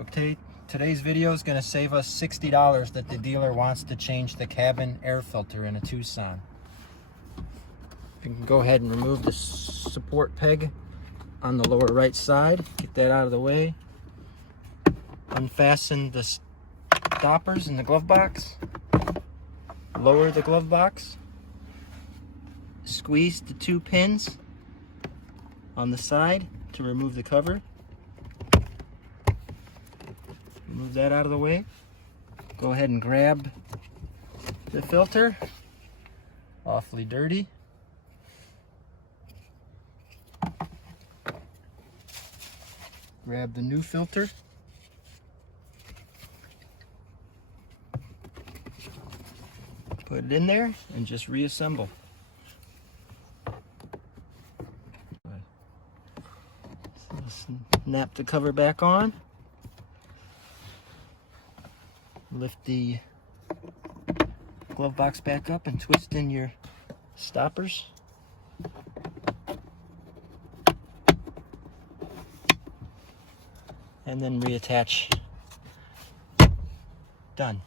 Okay, today's video is going to save us $60 that the dealer wants to change the cabin air filter in a Tucson. You can go ahead and remove the support peg on the lower right side. Get that out of the way. Unfasten the stoppers in the glove box. Lower the glove box. Squeeze the 2 pins on the side to remove the cover. Move that out of the way. Go ahead and grab the filter. Awfully dirty. Grab the new filter. Put it in there and just reassemble. Snap the cover back on. Lift the glove box back up and twist in your stoppers. And then reattach. Done.